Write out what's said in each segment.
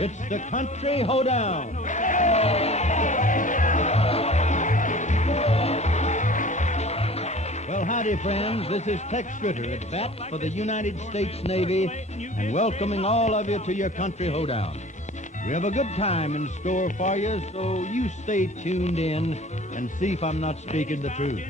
It's the Country Hoedown. Well, howdy, friends. This is Tex Ritter at bat for the United States Navy and welcoming all of you to your Country Hoedown. We have a good time in store for you, so you stay tuned in and see if I'm not speaking the truth.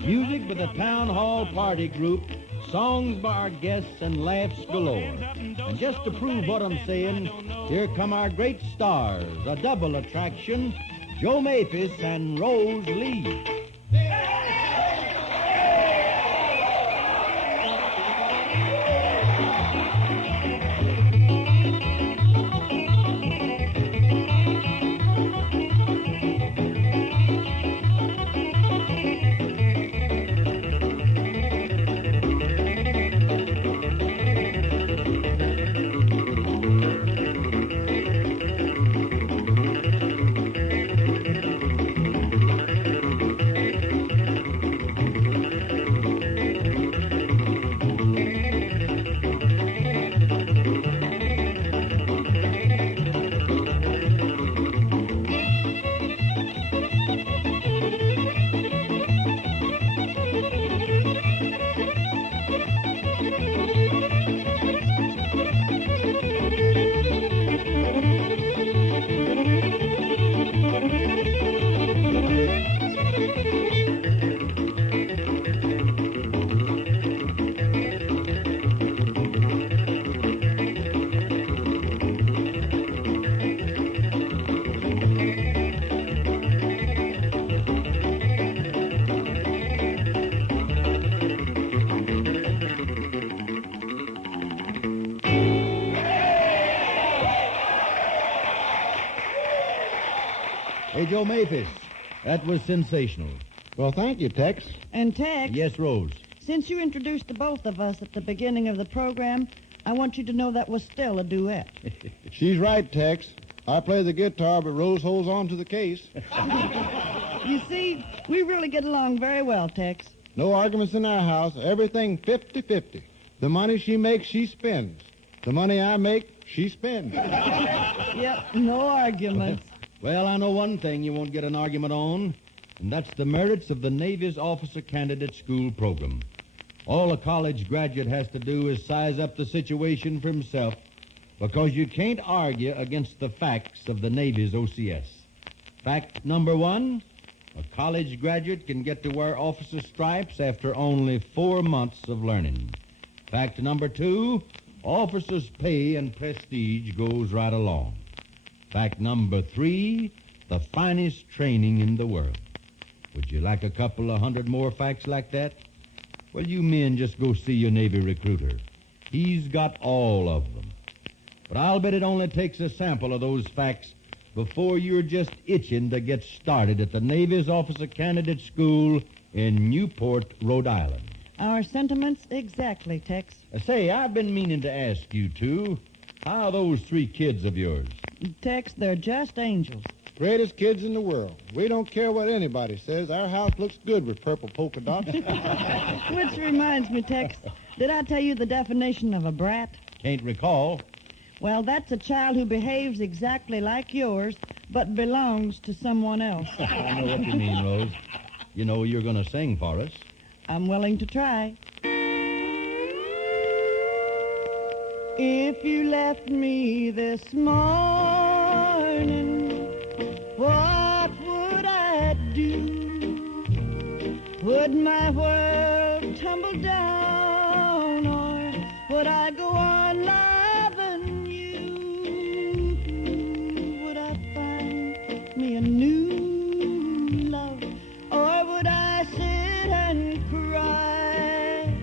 Music by the Town Hall Party Group, songs by our guests, and laughs galore. And just to prove what I'm saying, here come our great stars, a double attraction, Joe Maphis and Rose Lee. Hey, Joe Maphis, that was sensational. Well, thank you, Tex. And Tex, Yes, Rose. since you introduced the both of us at the beginning of the program, I want you to know that was still a duet. She's right, Tex. I play the guitar, but Rose holds on to the case. You see, we really get along very well, Tex. No arguments in our house. Everything 50-50. The money she makes, she spends. The money I make, she spends. Yep, no arguments. Well, I know one thing you won't get an argument on, and that's the merits of the Navy's Officer Candidate School program. All a college graduate has to do is size up the situation for himself, because you can't argue against the facts of the Navy's OCS. Fact number one, a college graduate can get to wear officer stripes after only 4 months of learning. Fact number two, officers' pay and prestige goes right along. Fact number three, the finest training in the world. Would you like a couple of hundred more facts like that? Well, you men just go see your Navy recruiter. He's got all of them. But I'll bet it only takes a sample of those facts before you're just itching to get started at the Navy's Officer Candidate School in Newport, Rhode Island. Our sentiments exactly, Tex. Say, I've been meaning to ask you two, how are those 3 kids of yours? Tex, they're just angels. Greatest kids in the world. We don't care what anybody says. Our house looks good with purple polka dots. Which reminds me, Tex, did I tell you the definition of a brat? Can't recall. Well, that's a child who behaves exactly like yours, but belongs to someone else. I know what you mean, Rose. You know you're going to sing for us. I'm willing to try. If you left me this morning, what would I do? Would my world tumble down, or would I go on loving you? Would I find me a new love, or would I sit and cry?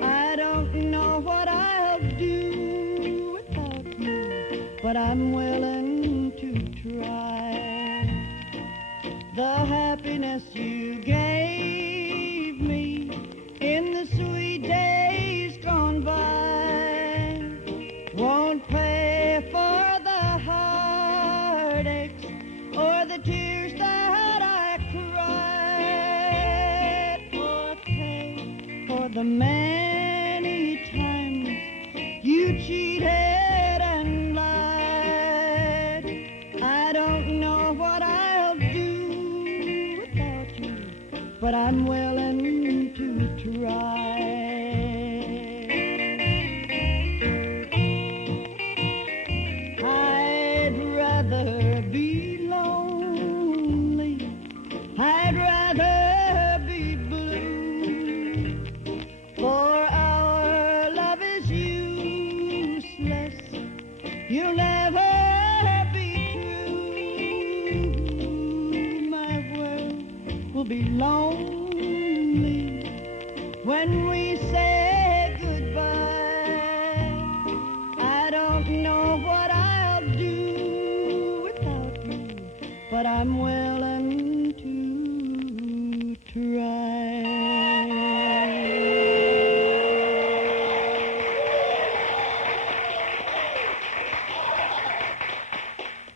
I don't know what I'll do without you, but I'm willing to try. The happiness you gave me in the sweet days gone by won't pay for the heartaches or the tears that I cried, or pay for the many times you cheated and lied. rather be lonely. I'd rather be blue. For our love is useless. You'll never be true. My world will be lonely when we say goodbye. I don't know what I'll do without you, but I'm willing to try.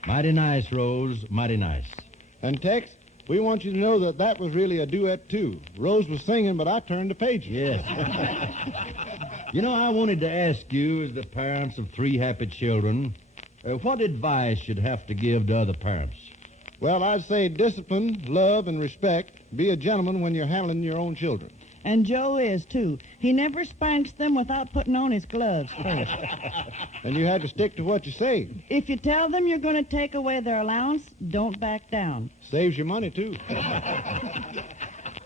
Mighty nice, Rose, mighty nice. And Tex, we want you to know that that was really a duet, too. Rose was singing, but I turned the pages. Yes. You know, I wanted to ask you, as the parents of 3 happy children, what advice you'd have to give to other parents? Well, I'd say discipline, love, and respect. Be a gentleman when you're handling your own children. And Joe is, too. He never spanks them without putting on his gloves first. And you have to stick to what you say. If you tell them you're going to take away their allowance, don't back down. Saves you money, too.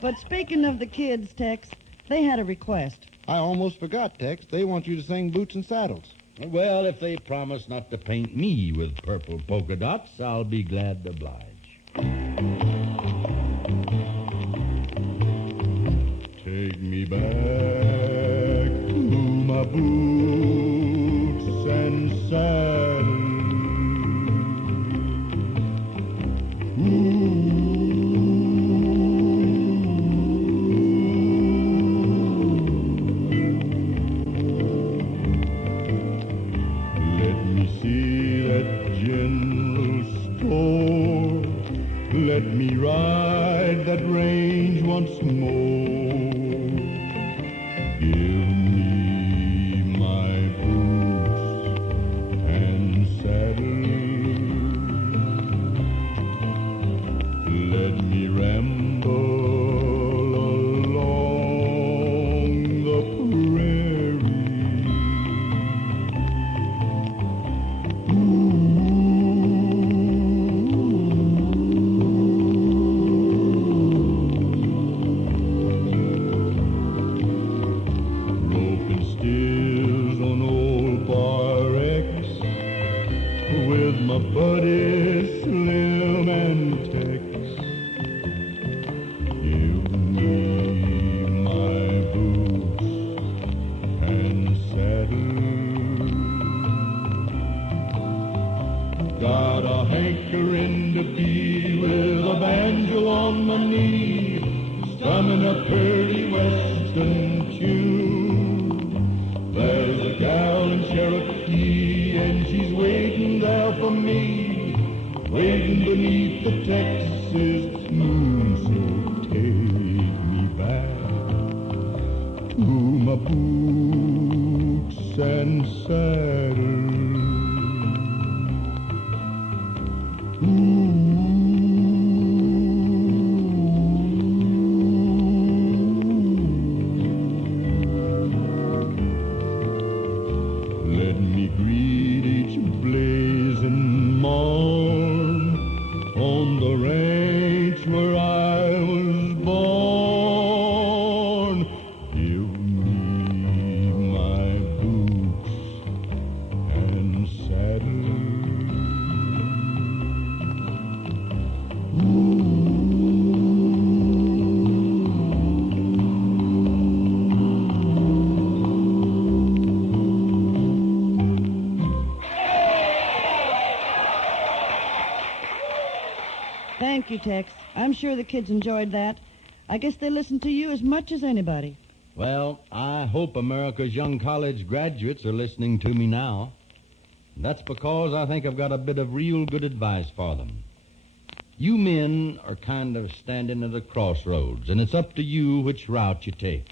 But speaking of the kids, Tex, they had a request. I almost forgot, Tex. They want you to sing Boots and Saddles. Well, if they promise not to paint me with purple polka dots, I'll be glad to oblige. Take me back to my boots and saddles. Let me see that general store. Let me ride that range once more. Give me my boots and saddle. Let me ramble along the prairie. Broken steers on old Bar X with my buddies Slim and Tex. Give me my boots and saddle. Got a hankering to be with a banjo on my knee, strumming a pretty western tune. There's a gal in Cherokee, and she's waiting there for me, waiting beneath the Texas moon. So take me back to my boots and saddle. Let me greet each blazing morn on the ranch where I was born. Give me my boots and saddle. Thank you, Tex. I'm sure the kids enjoyed that. I guess they listened to you as much as anybody. Well, I hope America's young college graduates are listening to me now. That's because I think I've got a bit of real good advice for them. You men are kind of standing at a crossroads, and it's up to you which route you take.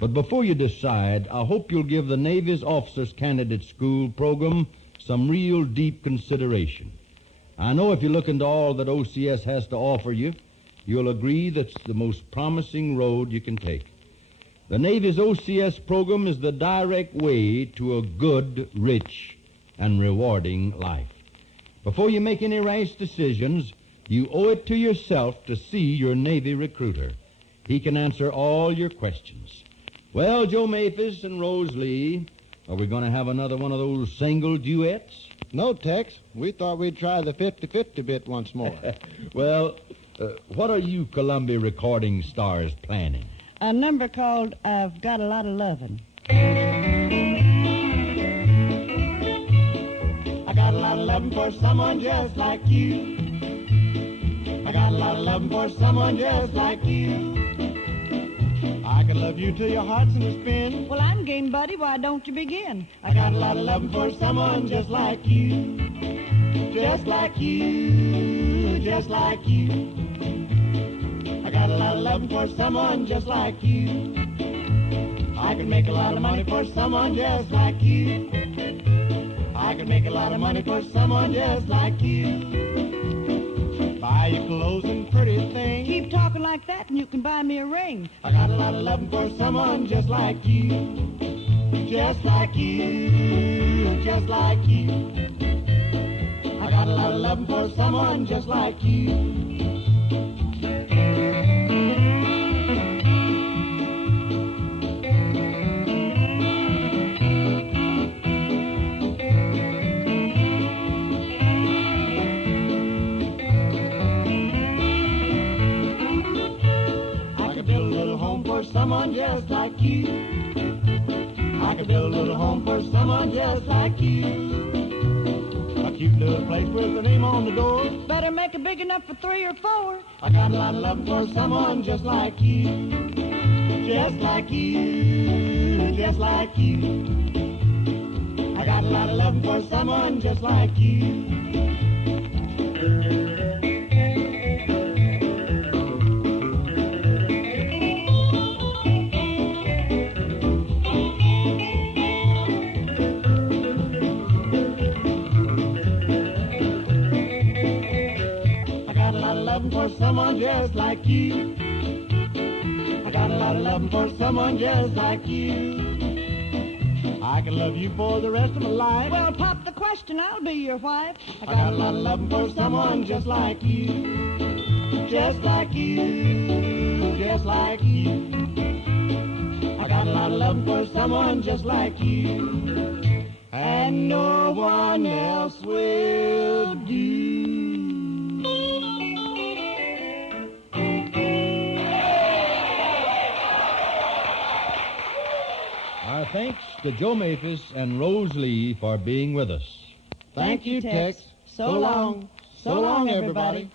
But before you decide, I hope you'll give the Navy's Officers Candidate School program some real deep consideration. I know if you look into all that OCS has to offer you, you'll agree that's the most promising road you can take. The Navy's OCS program is the direct way to a good, rich, and rewarding life. Before you make any rash decisions, you owe it to yourself to see your Navy recruiter. He can answer all your questions. Well, Joe Maphis and Rose Lee, are we going to have another one of those single duets? No, Tex. We thought we'd try the 50-50 bit once more. Well, what are you Columbia recording stars planning? A number called I've Got a Lot of Lovin'. I got a lot of loving for someone just like you. I got a lot of loving for someone just like you. I could love you till your heart's in a spin. Well, I'm game, buddy. Why don't you begin? I got a lot of loving for someone just like you. Just like you, just like you. I got a lot of loving for someone just like you. I could make a lot of money for someone just like you. I could make a lot of money for someone just like you. Buy you clothes and pretty things. Keep talking like that and you can buy me a ring. I got a lot of loving for someone just like you. Just like you, just like you. I got a lot of loving for someone just like you. Someone just like you. I could build a little home for someone just like you. A cute little place with a name on the door. Better make it big enough for 3 or 4. I got a lot of love for someone just like you. Just like you, just like you. I got a lot of love for someone just like you. For someone just like you. I got a lot of loving for someone just like you. I can love you for the rest of my life. Well, pop the question, I'll be your wife. I got a lot of loving for someone just like you. Just like you, just like you. I got a lot of loving for someone just like you. And no one else will do. Our thanks to Joe Maphis and Rose Lee for being with us. Thank you, Tex. So long. So long, everybody.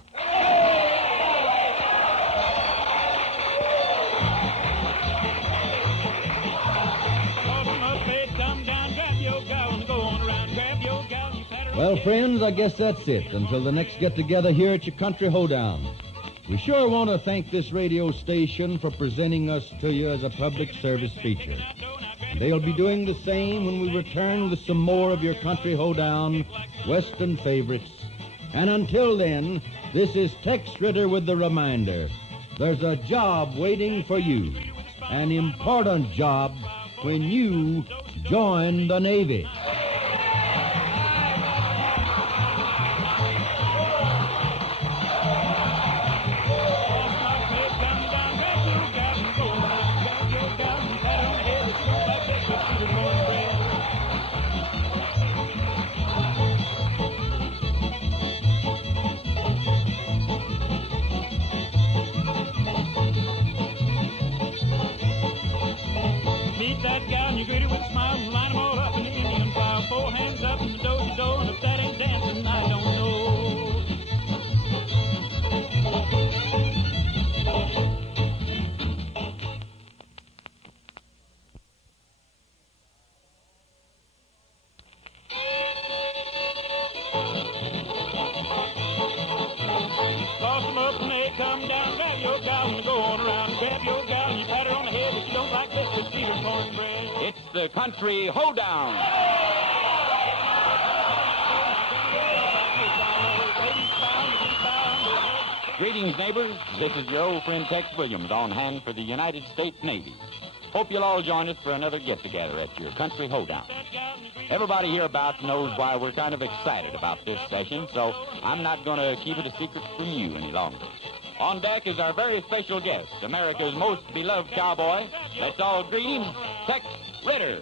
Well, friends, I guess that's it. Until the next get-together here at your Country Hoedown. We sure want to thank this radio station for presenting us to you as a public service feature. They'll be doing the same when we return with some more of your Country Hoedown Western favorites. And until then, this is Tex Ritter with the reminder. There's a job waiting for you. An important job when you join the Navy. That gal and you greet her with a smile and line them all up in the Indian file. 4 hands up in the dozy-do, and if that ain't dancing, I don't know. Toss them up and they come down. Grab your gal and go on around. Grab your gal and you pat her on the head. If you don't like this, just feed her cornbread. It's the Country Hoedown. Greetings, neighbors. This is your old friend Tex Williams on hand for the United States Navy. Hope you'll all join us for another get-together at your country hoedown. Everybody hereabouts knows why we're kind of excited about this session, so I'm not going to keep it a secret from you any longer. On deck is our very special guest, America's most beloved cowboy. Let's all greet him, Tex Ritter.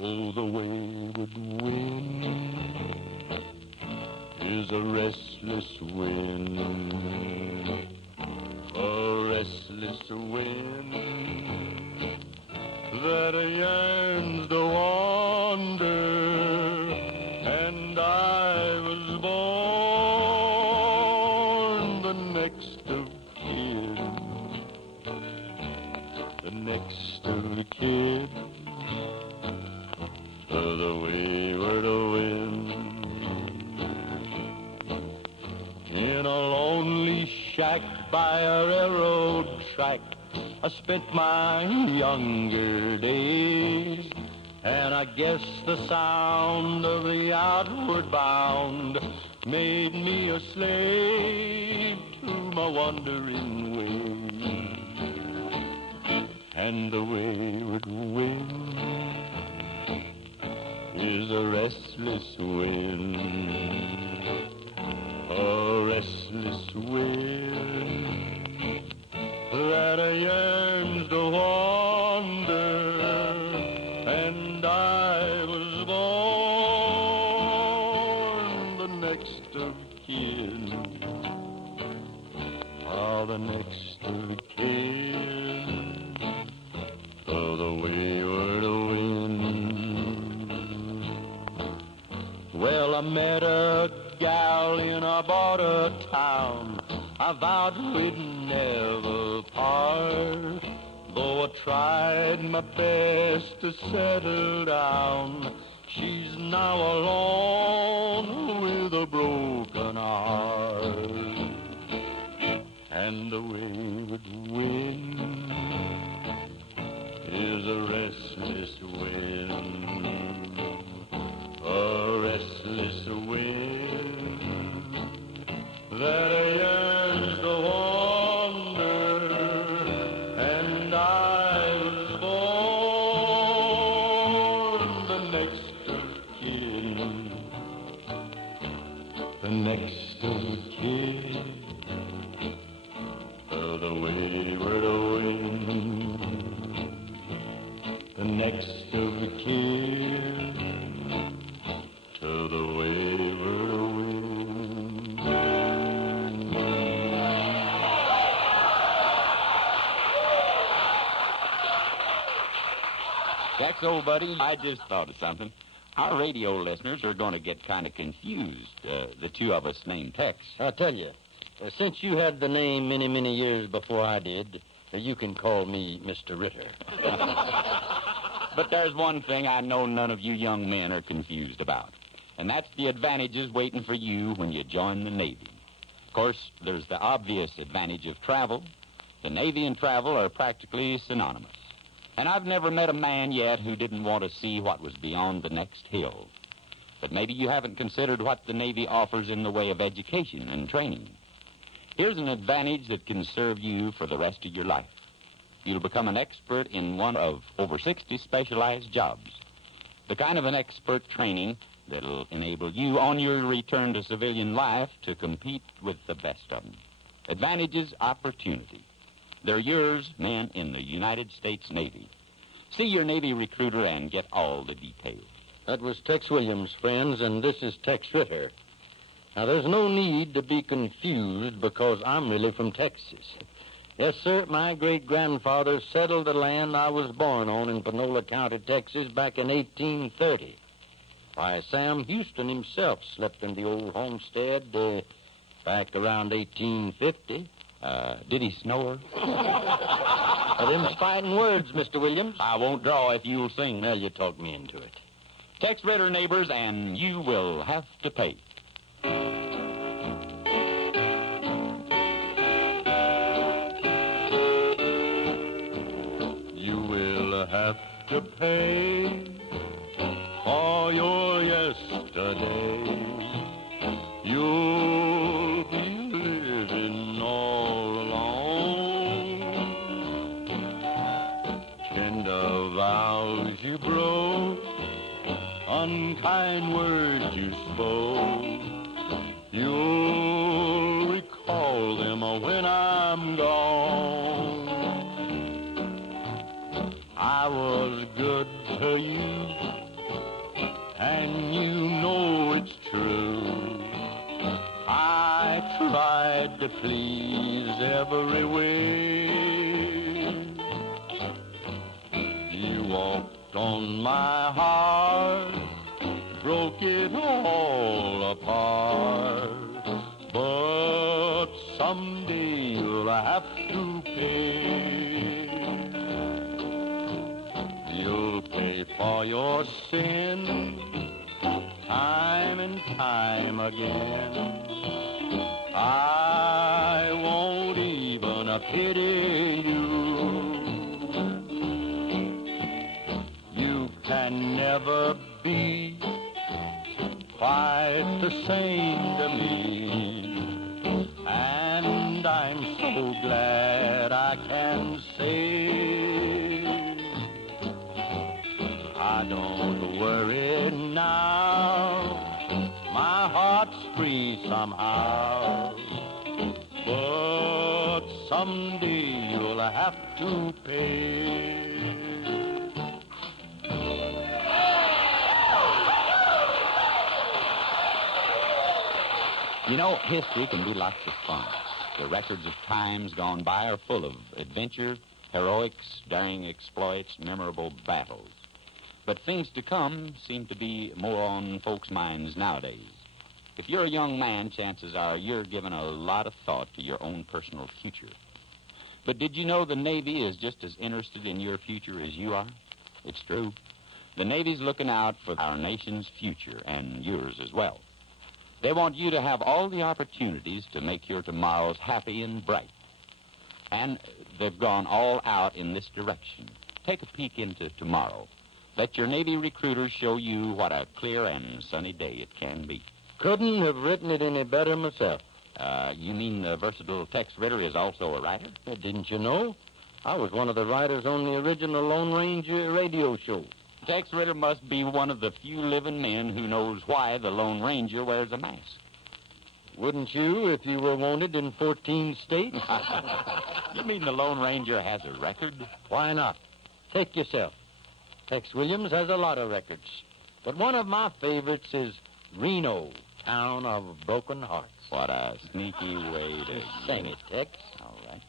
Oh, the wayward wind is a restless wind, a restless wind that yearns to wander, and I was born the next of kin, the next of kin. The wayward wind in a lonely shack by a railroad track I spent my younger days, and I guess the sound of the outward bound made me a slave to my wandering ways. And the wayward wind is a restless wind, a restless wind that yearns to wander, and I was born the next of kin, the next of kin of the wayward wind. Well, I met a gal in a border town. I vowed we'd never part, though I tried my best to settle down. She's now alone with a broken heart. And the wayward wind is a restless wind, a restless wind that yearns to wander, and I was born the next of kin, the next of kin of the wayward wind, the next of kin to the wayward wind. Tex, old buddy, I just thought of something. Our radio listeners are going to get kind of confused, the two of us named Tex. I'll tell you, since you had the name many, many years before I did, you can call me Mr. Ritter. But there's one thing I know none of you young men are confused about, and that's the advantages waiting for you when you join the Navy. Of course, there's the obvious advantage of travel. The Navy and travel are practically synonymous. And I've never met a man yet who didn't want to see what was beyond the next hill. But maybe you haven't considered what the Navy offers in the way of education and training. Here's an advantage that can serve you for the rest of your life. You'll become an expert in one of over 60 specialized jobs. The kind of an expert training that'll enable you on your return to civilian life to compete with the best of them. Advantages, opportunity. They're yours, men in the United States Navy. See your Navy recruiter and get all the details. That was Tex Williams, friends, and this is Tex Ritter. Now, there's no need to be confused because I'm really from Texas. Yes, sir, my great-grandfather settled the land I was born on in Panola County, Texas, back in 1830. Why, Sam Houston himself slept in the old homestead back around 1850. Did he snore? Them's fighting words, Mr. Williams. I won't draw if you'll sing. Well, you talked me into it. Tex Ritter, neighbors, and you will have to pay. You will have to pay for your yesterday. You'll be living all alone. Tender vows you broke, unkind words you spoke. You'll recall them when I'm gone. I was good to you, and you know it's true. I tried to please every way. You walked on my heart, broke it all apart. But someday you'll have to pay. You'll pay for your sin time and time again. I won't even pity you. You can never be quite the same to me, and I'm so glad I can say I don't worry now. My heart's free somehow, but someday you'll have to pay. You know, history can be lots of fun. The records of times gone by are full of adventure, heroics, daring exploits, memorable battles. But things to come seem to be more on folks' minds nowadays. If you're a young man, chances are you're giving a lot of thought to your own personal future. But did you know the Navy is just as interested in your future as you are? It's true. The Navy's looking out for our nation's future and yours as well. They want you to have all the opportunities to make your tomorrows happy and bright. And they've gone all out in this direction. Take a peek into tomorrow. Let your Navy recruiters show you what a clear and sunny day it can be. Couldn't have written it any better myself. You mean the versatile Tex Ritter is also a writer? Didn't you know? I was one of the writers on the original Lone Ranger radio show. Tex Ritter must be one of the few living men who knows why the Lone Ranger wears a mask. Wouldn't you if you were wanted in 14 states? You mean the Lone Ranger has a record? Why not? Take yourself. Tex Williams has a lot of records. But one of my favorites is Reno, town of broken hearts. What a sneaky way to sing it, Tex. All right.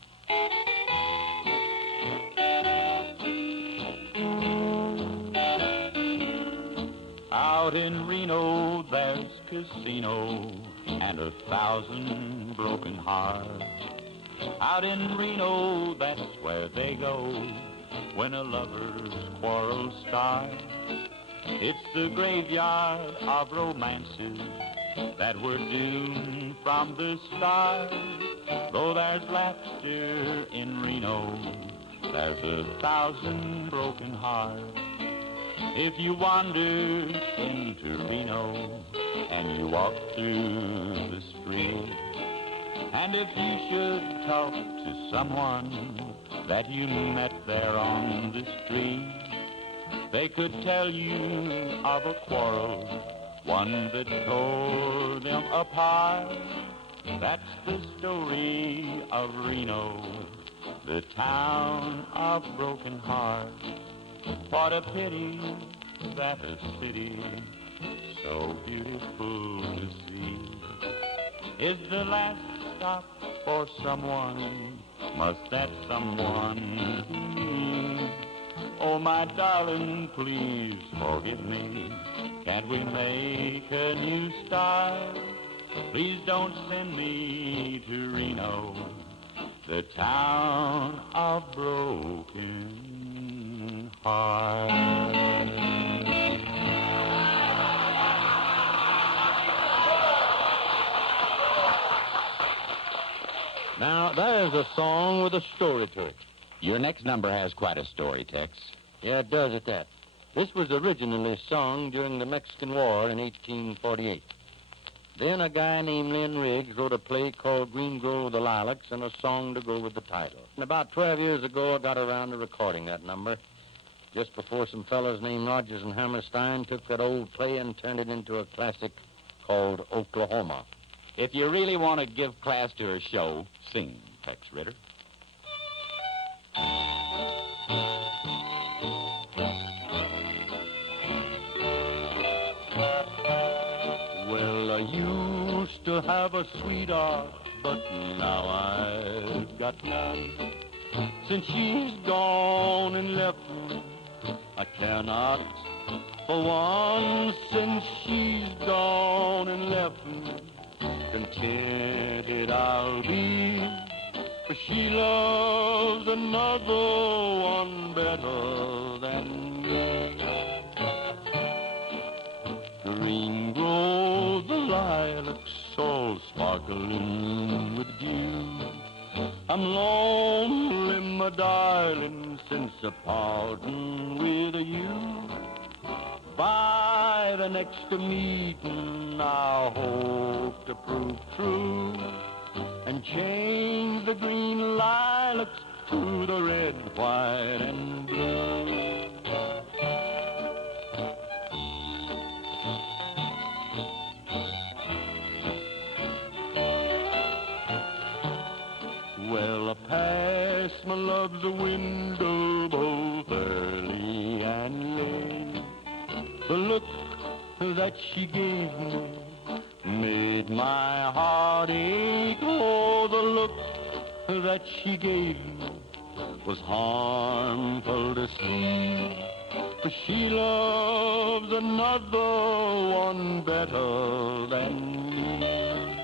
Out in Reno, there's casino and 1,000 broken hearts. Out in Reno, that's where they go when a lover's quarrel starts. It's the graveyard of romances that were doomed from the start. Though there's laughter in Reno, there's 1,000 broken hearts. If you wander into Reno and you walk through the street, and if you should talk to someone that you met there on the street, they could tell you of a quarrel, one that tore them apart. That's the story of Reno, the town of broken hearts. What a pity that a city so beautiful to see is the last stop for someone. Must that someone be me? Oh, my darling, please forgive me. Can't we make a new start? Please don't send me to Reno, the town of broken hearts. Now, there's a song with a story to it. Your next number has quite a story, Tex. Yeah, it does at that. This was originally sung during the Mexican War in 1848. Then a guy named Lynn Riggs wrote a play called Green Grove the Lilacs and a song to go with the title. And about 12 years ago, I got around to recording that number, just before some fellows named Rogers and Hammerstein took that old play and turned it into a classic called Oklahoma. If you really want to give class to a show, sing, Tex Ritter. Well, I used to have a sweetheart, but now I've got none. Since she's gone and left me, I cannot for one. Since she's gone and left me, contented I'll be. For she loves another one better than me. Green grow the lilacs, all sparkling with dew. I'm lonely, my darling, since a parting with you. By the next meeting, I hope to prove true and change the green lilacs to the red, white, and blue. Well, I pass my love's a window both early and late. The look that she gave me made my heart ache. Oh, the look that she gave me was harmful to see. For she loves another one better than me.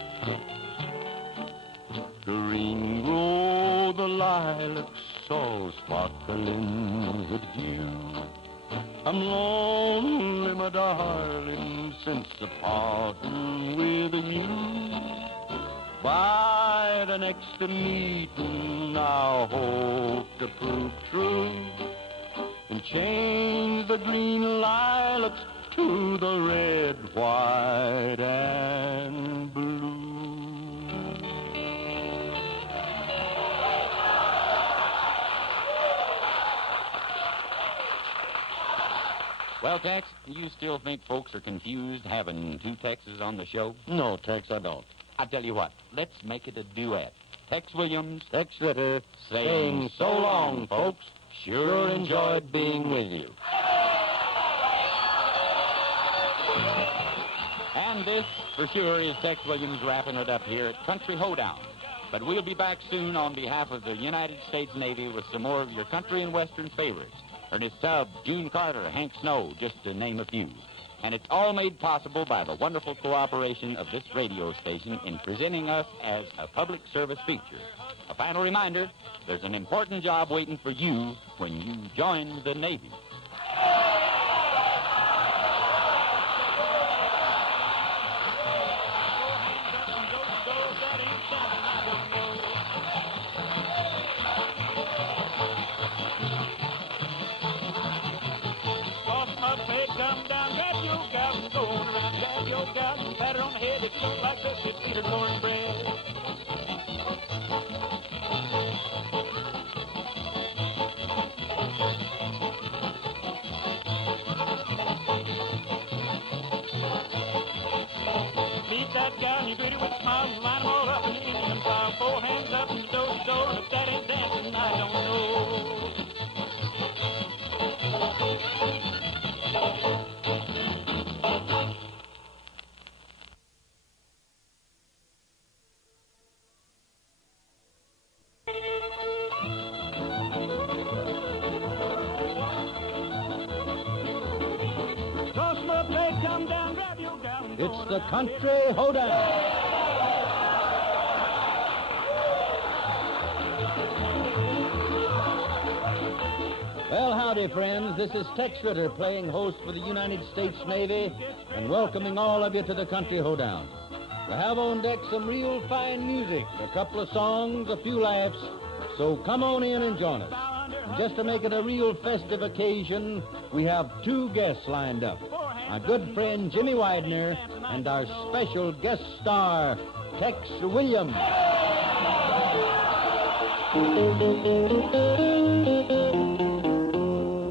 Green grow the lilacs, all sparkling with dew. I'm lonely, my darling, since the parting with you. By the next meeting, I hope to prove true and change the green lilacs to the red, white, and blue. Well, Tex, you still think folks are confused having two Texas on the show? No, Tex, I don't. I tell you what, let's make it a duet. Tex Williams, Tex Ritter, saying so long, folks. Sure enjoyed being with you. And this, for sure, is Tex Williams wrapping it up here at Country Hoedown. But we'll be back soon on behalf of the United States Navy with some more of your country and western favorites. Ernest Tubb, June Carter, Hank Snow, just to name a few. And it's all made possible by the wonderful cooperation of this radio station in presenting us as a public service feature. A final reminder, there's an important job waiting for you when you join the Navy. Come down, grab your gal, and go on around, grab your gal, and pat her on the head. If you don't like biscuits, eat her cornbread. Meet that gal, and you greet her with a smile, and line them all up in the Indian file. 4 hands up in the door, and if that ain't dancing, I don't know. It's the Country Hoedown. Well, howdy, friends. This is Tex Ritter playing host for the United States Navy and welcoming all of you to the Country Hoedown. We have on deck some real fine music, a couple of songs, a few laughs, so come on in and join us. Just to make it a real festive occasion, we have two guests lined up. Our good friend Jimmy Widener and our special guest star, Tex Williams.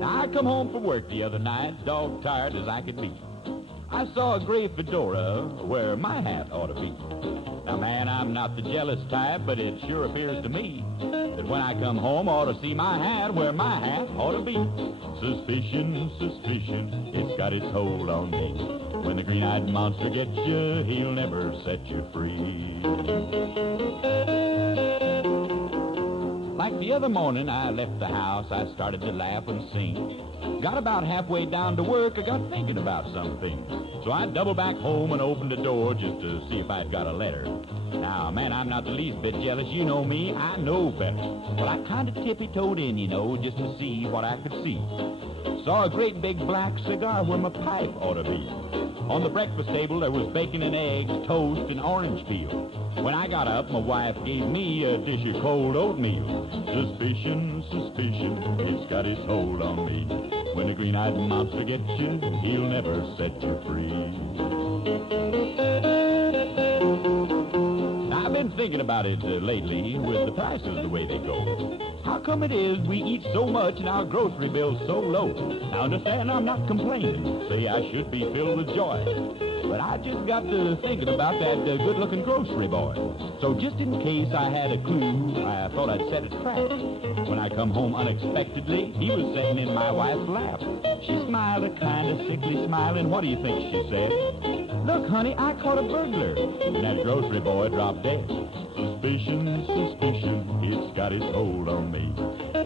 I come home from work the other night, dog tired as I could be. I saw a gray fedora where my hat ought to be. Now, man, I'm not the jealous type, but it sure appears to me that when I come home, I ought to see my hat where my hat ought to be. Suspicion, suspicion, it's got its hold on me. When the green-eyed monster gets you, he'll never set you free. Like the other morning, I left the house, I started to laugh and sing. Got about halfway down to work, I got thinking about something. So I doubled back home and opened the door just to see if I'd got a letter. Now, man, I'm not the least bit jealous. You know me, I know better. But I kind of tippy-toed in, you know, just to see what I could see. Saw a great big black cigar where my pipe ought to be. On the breakfast table, there was bacon and eggs, toast, and orange peel. When I got up, my wife gave me a dish of cold oatmeal. Suspicion, suspicion, it's got its hold on me. When the green-eyed monster gets you, he'll never set you free. I've been thinking about it lately with the prices the way they go. How come it is we eat so much and our grocery bill's so low? Now, understand, I'm not complaining. Say I should be filled with joy. But I just got to thinking about that good-looking grocery boy. So just in case I had a clue, I thought I'd set a trap. When I come home unexpectedly, he was sitting in my wife's lap. She smiled a kind of sickly smile, and what do you think she said? Look, honey, I caught a burglar. And that grocery boy dropped dead. Suspicion, suspicion, it's got its hold on me.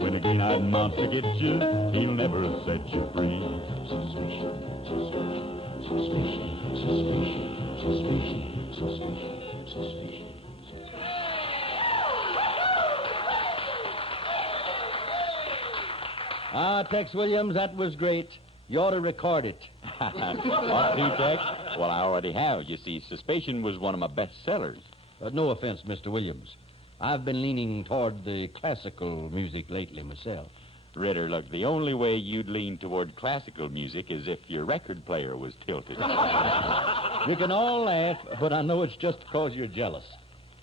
When a green-eyed monster gets you, he'll never set you free. Suspicion, suspicion, suspicion, suspicion, suspicion, suspicion, suspicion. Ah, Tex Williams, that was great. You ought to record it. Ought to, Tex? Well, I already have. You see, Suspicion was one of my best sellers. No offense, Mr. Williams. I've been leaning toward the classical music lately myself. Ritter, look, the only way you'd lean toward classical music is if your record player was tilted. You can all laugh, but I know it's just because you're jealous.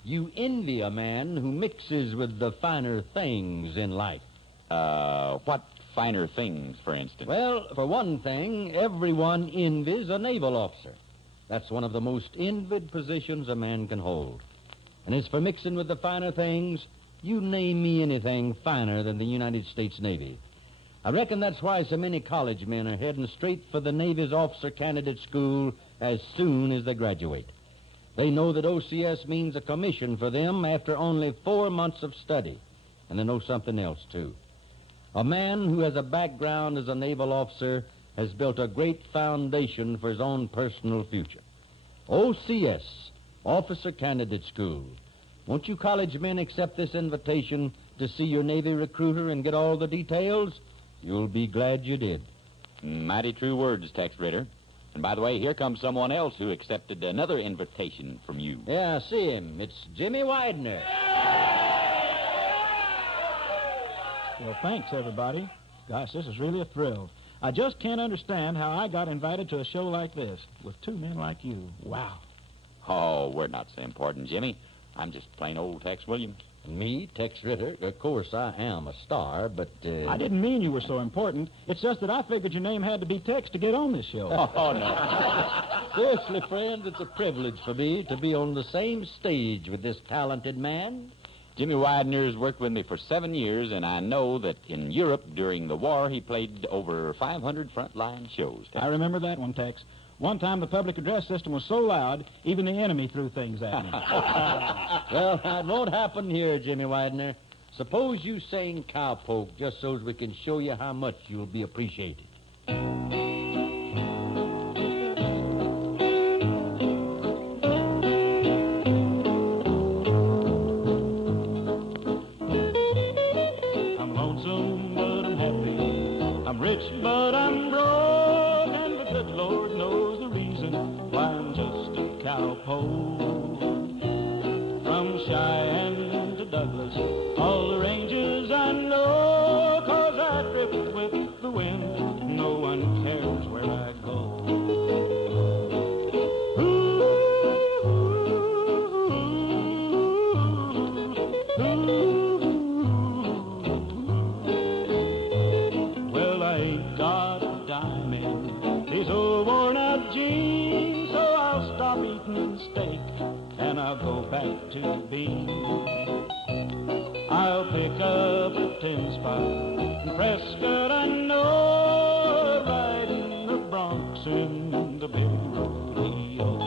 You envy a man who mixes with the finer things in life. What finer things, for instance? Well, for one thing, everyone envies a naval officer. That's one of the most envied positions a man can hold. And as for mixing with the finer things, you name me anything finer than the United States Navy. I reckon that's why so many college men are heading straight for the Navy's officer candidate school as soon as they graduate. They know that OCS means a commission for them after only 4 months of study. And they know something else, too. A man who has a background as a naval officer has built a great foundation for his own personal future. OCS, Officer Candidate School. Won't you college men accept this invitation to see your Navy recruiter and get all the details? You'll be glad you did. Mighty true words, Tex Ritter. And by the way, here comes someone else who accepted another invitation from you. Yeah, I see him. It's Jimmy Widener. Well, thanks, everybody. Gosh, this is really a thrill. I just can't understand how I got invited to a show like this with two men like you. Wow. Oh, we're not so important, Jimmy. I'm just plain old Tex Williams. Me, Tex Ritter. Of course, I am a star, but... I didn't mean you were so important. It's just that I figured your name had to be Tex to get on this show. Oh, no. Seriously, friends, it's a privilege for me to be on the same stage with this talented man. Jimmy Widener's worked with me for 7 years, and I know that in Europe during the war he played over 500 frontline shows. Tex. I remember that one, Tex. One time the public address system was so loud, even the enemy threw things at me. Well, that won't happen here, Jimmy Widener. Suppose you sing Cowpoke just so we can show you how much you'll be appreciated. I'm lonesome, but I'm happy. I'm rich, but I'm broke, and the good Lord knows the reason why I'm just a cowpoke. From Cheyenne to Douglas, all the ranges I know, 'cause be. I'll pick up a 10 spot in Prescott, I know, riding the Bronx in the big rodeo.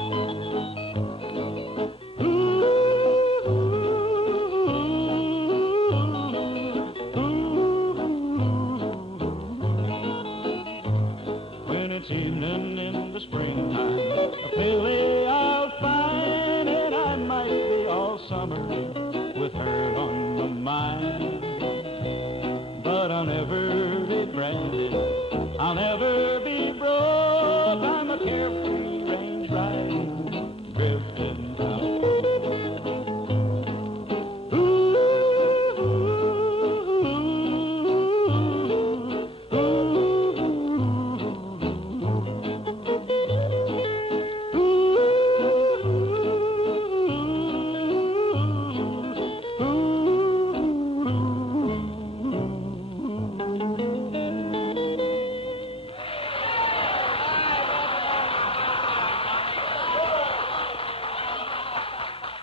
When it's evening in the springtime, a filly I'll find, and I might be all summer with her on my mind. But I'll never be branded, I'll never be broke. I'm a carefree range riding, drifting out.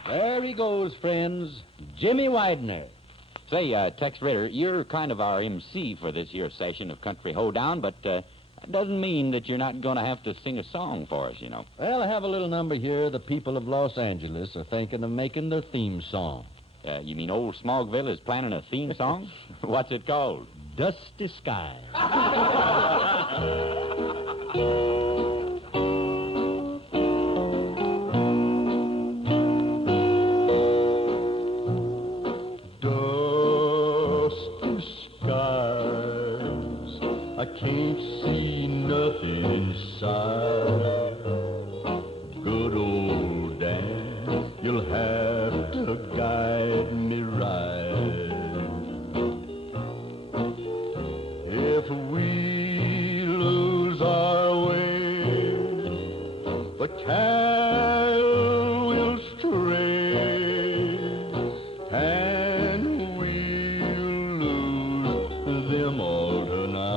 There he goes, friends. Jimmy Widener. Say, Tex Ritter, you're kind of our MC for this here session of Country Hoedown, but that doesn't mean that you're not going to have to sing a song for us, you know. Well, I have a little number here the people of Los Angeles are thinking of making their theme song. You mean old Smogville is planning a theme song? What's it called? Dusty Skies. I can't see nothing inside. Good old Dan, you'll have to guide me right. If we lose our way, the cattle will stray, and we'll lose them all tonight.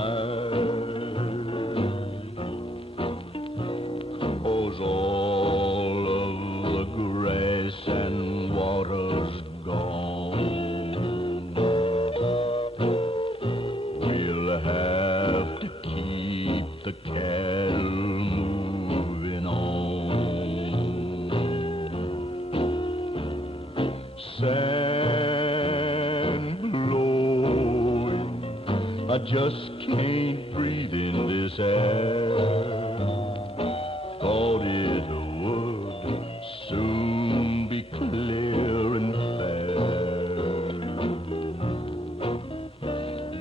All of the grass and water's gone. We'll have to keep the cattle moving on. Sand blowing, I just can't breathe in this air. Thought it would soon be clear and fair,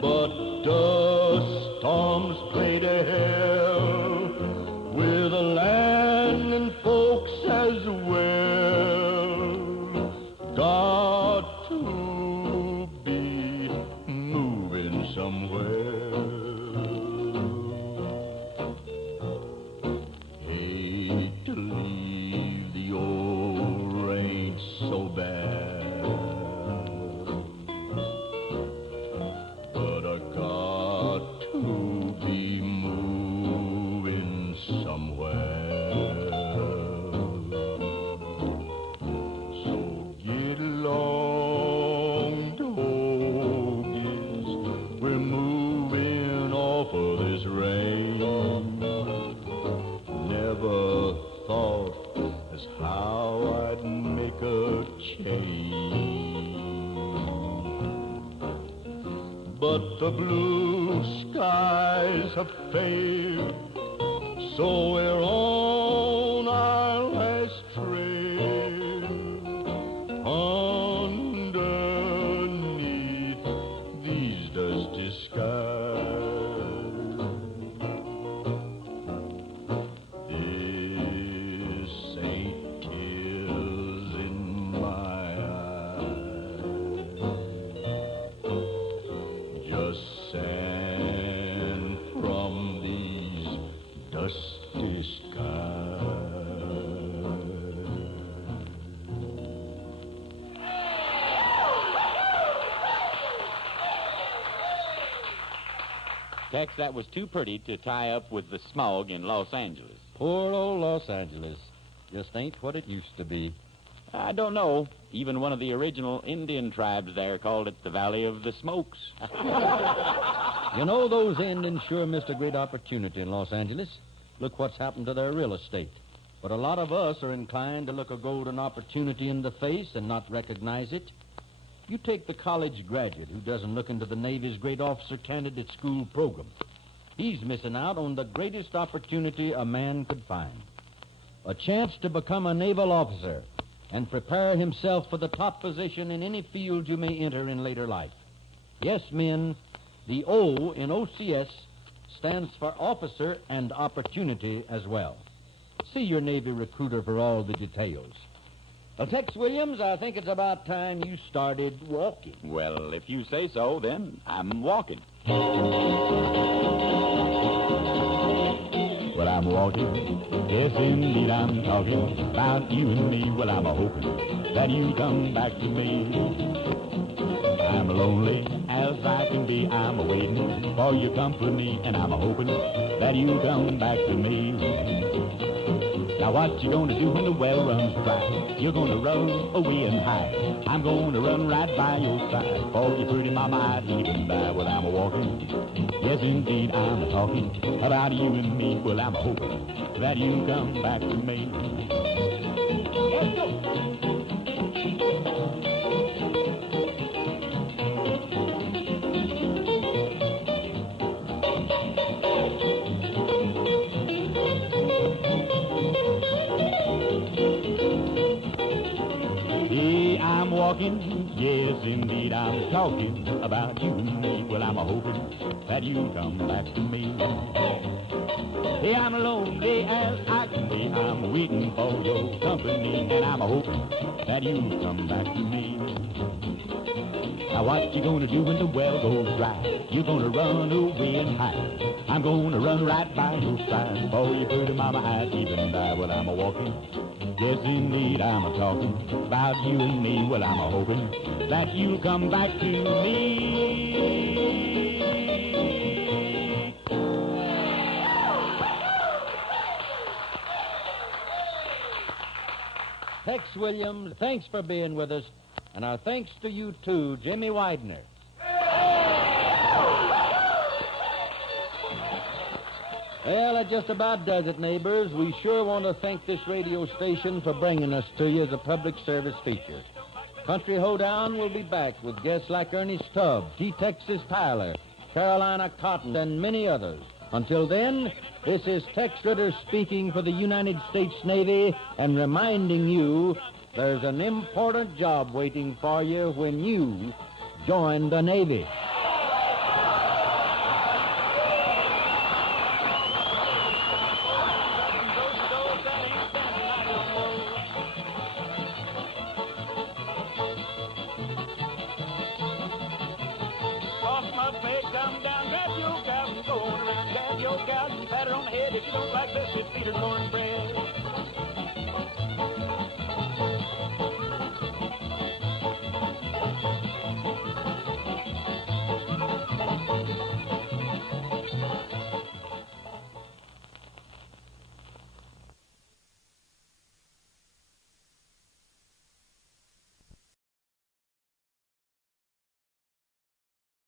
but dust storms play to hell with the land and folks as well. Got to be moving somewhere. To leave the old range so bad, but I got to be moving somewhere. So get along, doggies, we're moving off of this range. Never thought as how I'd make a change, but the blue skies have failed, so we're on our last trail underneath these dusty skies. Sand from these dusty skies. Tex, that was too pretty to tie up with the smog in Los Angeles. Poor old Los Angeles. Just ain't what it used to be. I don't know. Even one of the original Indian tribes there called it the Valley of the Smokes. You know, those Indians sure missed a great opportunity in Los Angeles. Look what's happened to their real estate. But a lot of us are inclined to look a golden opportunity in the face and not recognize it. You take the college graduate who doesn't look into the Navy's great officer candidate school program. He's missing out on the greatest opportunity a man could find. A chance to become a naval officer and prepare himself for the top position in any field you may enter in later life. Yes, men, the O in OCS stands for officer and opportunity as well. See your Navy recruiter for all the details. Well, Tex Williams, I think it's about time you started walking. Well, if you say so, then I'm walking. Well, I'm walking. Yes, indeed, I'm talking about you and me. Well, I'm a-hoping that you come back to me. I'm lonely as I can be. I'm a-waiting for your company, and I'm a-hoping that you come back to me. Now what you gonna do when the well runs dry? You're gonna run away and hide. I'm gonna run right by your side. For your pretty mama, I'd even die. Well, I'm a-walking. Yes, indeed, I'm a-talking about you and me. Well, I'm a-hoping that you come back to me. Let's go. Walking, yes, indeed, I'm talking about you and me. Well, I'm a-hoping that you come back to me. Hey, I'm lonely as I can be. I'm waiting for your company, and I'm a-hoping that you come back to me. Now what you gonna do when the well goes dry? You're gonna run away and hide. I'm gonna run right by your side. For your pretty mama, I'd even die. Well, I'm a-walking. Yes, indeed, I'm a-talking about you and me. Well, I'm a-hoping that you'll come back to me. Tex Williams, thanks for being with us. And our thanks to you, too, Jimmy Widener. Well, that just about does it, neighbors. We sure want to thank this radio station for bringing us to you as a public service feature. Country Hoedown will be back with guests like Ernest Tubb, T. Texas Tyler, Carolina Cotton, and many others. Until then, this is Tex Ritter speaking for the United States Navy and reminding you there's an important job waiting for you when you join the Navy. Come down, grab your cow, and go on around, grab your cow, pat her on the head if you don't like biscuits, feed her cornbread.